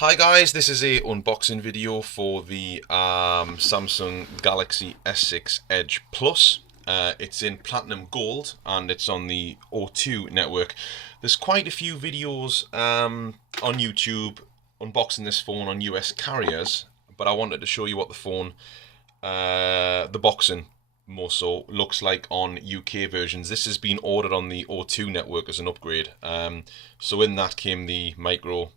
Hi guys, this is a unboxing video for the Samsung Galaxy S6 Edge Plus. It's in platinum gold and it's on the O2 network. There's quite a few videos on YouTube unboxing this phone on US carriers, but I wanted to show you what the phone, the boxing more so, looks like on UK versions. This has been ordered on the O2 network as an upgrade. So in that came the micro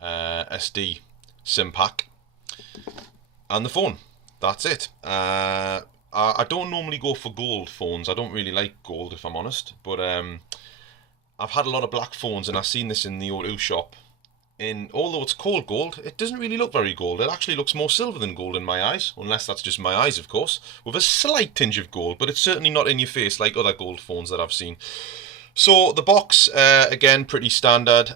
SD SIM pack and the phone. That's it. I don't normally go for gold phones. I don't really like gold, if I'm honest. But I've had a lot of black phones, and I've seen this in the O2 shop. And although it's called gold, it doesn't really look very gold. It actually looks more silver than gold in my eyes, unless that's just my eyes, of course, with a slight tinge of gold. But it's certainly not in your face like other gold phones that I've seen. So the box, again, pretty standard.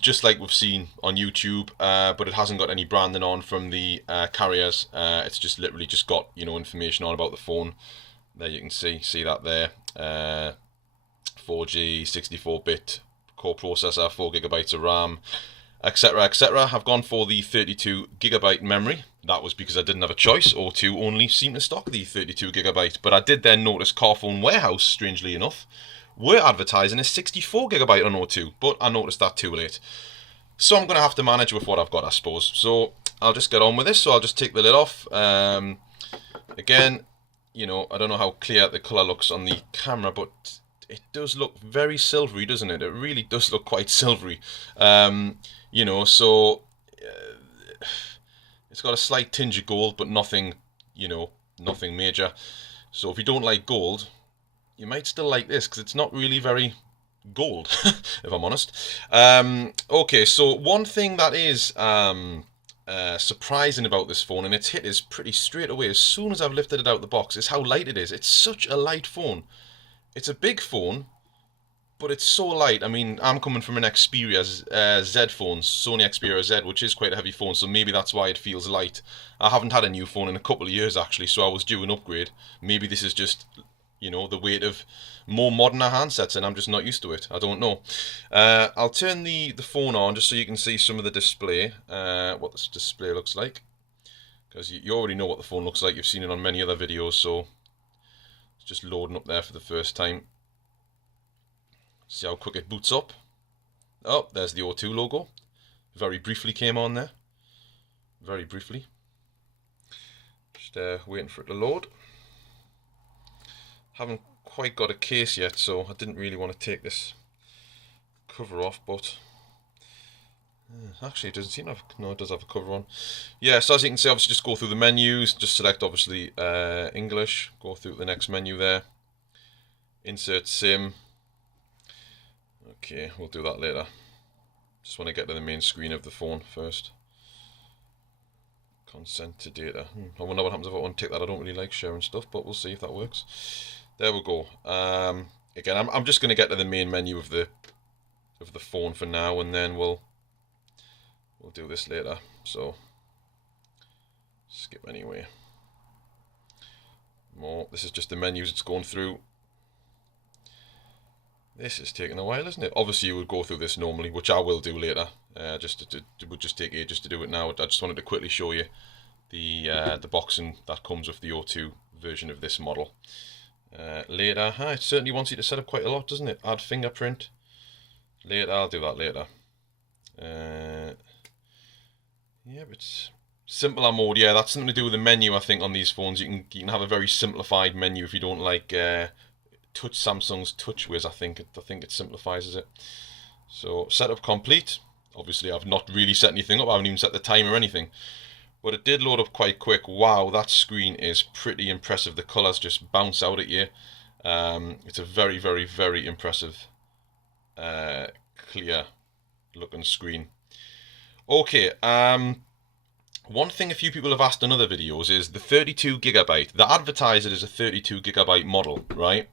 Just like we've seen on YouTube, but it hasn't got any branding on from the carriers. It's just literally just got information on about the phone. There you can see that there. 4G, 64-bit core processor, 4 GB of RAM, etc., etc. I've gone for the 32 GB memory. That was because I didn't have a choice. O2 only seemed to stock the 32 GB, but I did then notice Carphone Warehouse, strangely enough, were advertising a 64 GB on O2, but I noticed that too late. So I'm going to have to manage with what I've got, I suppose. So I'll just get on with this. So I'll just take the lid off. Again, I don't know how clear the colour looks on the camera, but it does look very silvery, doesn't it? It really does look quite silvery. So it's got a slight tinge of gold, but nothing, nothing major. So if you don't like gold, you might still like this because it's not really very gold, if I'm honest. Okay, so one thing that is surprising about this phone, and it's hit is pretty straight away as soon as I've lifted it out of the box, is how light it is. It's such a light phone. It's a big phone, but it's so light. I mean, I'm coming from an Xperia Z phone, Sony Xperia Z, which is quite a heavy phone, so maybe that's why it feels light. I haven't had a new phone in a couple of years, actually, so I was due an upgrade. Maybe this is just, the weight of more modern handsets, and I'm just not used to it. I don't know. I'll turn the phone on just so you can see some of the display, what this display looks like. Because you already know what the phone looks like. You've seen it on many other videos, so it's just loading up there for the first time. See how quick it boots up. Oh, there's the O2 logo. Very briefly came on there. Very briefly. Just waiting for it to load. Haven't quite got a case yet, so I didn't really want to take this cover off, but actually it doesn't seem to have, no, it does have a cover on. Yeah, so as you can see, obviously just go through the menus, just select obviously English, go through the next menu there, insert SIM. Okay, we'll do that later. Just want to get to the main screen of the phone first. Consent to data. I wonder what happens if I untick that. I don't really like sharing stuff, but we'll see if that works. There we go. Again, I'm just going to get to the main menu of the phone for now, and then we'll do this later. So skip anyway. More. This is just the menus it's going through. This is taking a while, isn't it? Obviously, you would go through this normally, which I will do later. It would just take ages to do it now. I just wanted to quickly show you the boxing that comes with the O2 version of this model. Later, it certainly wants you to set up quite a lot, doesn't it? Add fingerprint. Later, I'll do that later. Yeah, but it's simpler mode. Yeah, that's something to do with the menu. I think on these phones, you can have a very simplified menu if you don't like Samsung's TouchWiz. I think it simplifies it. So setup complete. Obviously, I've not really set anything up. I haven't even set the timer or anything. But it did load up quite quick. Wow, that screen is pretty impressive. The colours just bounce out at you. It's a very, very, very impressive, clear looking screen. Okay, one thing a few people have asked in other videos is the 32 GB. They advertise it as a 32 GB model, right?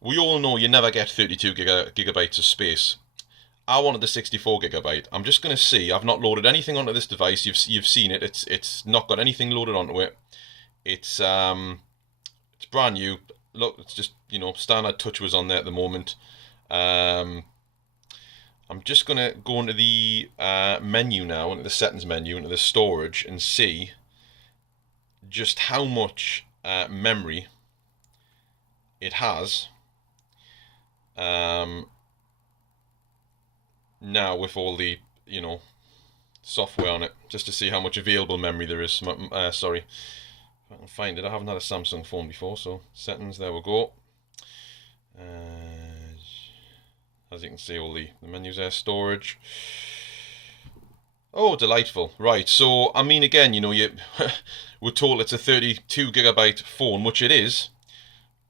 We all know you never get 32 GB of space. I wanted the 64 GB. I'm just going to see. I've not loaded anything onto this device. You've seen it. It's not got anything loaded onto it. It's brand new. Look, it's just standard TouchWiz on there at the moment. I'm just going to go into the menu now, into the settings menu, into the storage, and see just how much memory it has now with all the, you know, software on it, just to see how much available memory there is. Sorry, if I can find it. I haven't had a Samsung phone before, so settings, there we go. As you can see, all the menus there, storage. Oh, delightful. Right, so, I mean, again, you know, we're told it's a 32GB phone, which it is,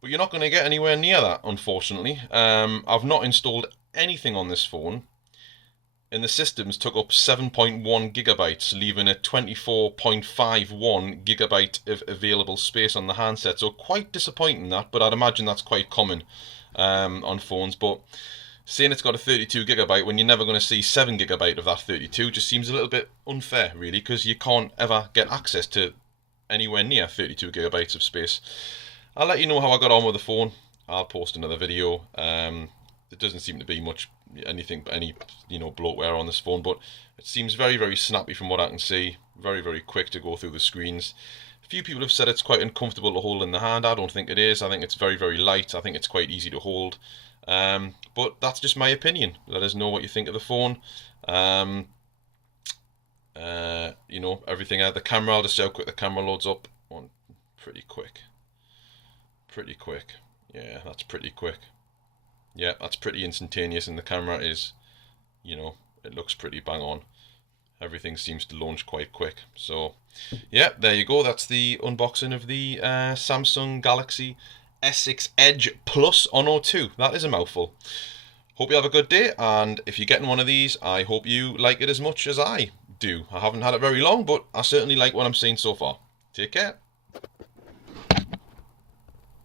but you're not going to get anywhere near that, unfortunately. I've not installed anything on this phone, and the systems took up 7.1GB, leaving a 24.51GB of available space on the handset. So quite disappointing that, but I'd imagine that's quite common on phones. But saying it's got a 32GB when you're never going to see 7GB of that 32 just seems a little bit unfair, really, because you can't ever get access to anywhere near 32GB of space. I'll let you know how I got on with the phone. I'll post another video. There doesn't seem to be much any bloatware on this phone, but it seems very, very snappy from what I can see. Very, very quick to go through the screens. A few people have said it's quite uncomfortable to hold in the hand. I don't think it is. I think it's very, very light. I think it's quite easy to hold. But that's just my opinion. Let us know what you think of the phone. You know, everything out. The camera, I'll just see how quick the camera loads up. Pretty quick. Pretty quick. Yeah, that's pretty quick. Yeah, that's pretty instantaneous, and the camera is, you know, it looks pretty bang on. Everything seems to launch quite quick. So, yeah, there you go. That's the unboxing of the Samsung Galaxy S6 Edge Plus on O2. That is a mouthful. Hope you have a good day, and if you're getting one of these, I hope you like it as much as I do. I haven't had it very long, but I certainly like what I'm seeing so far. Take care.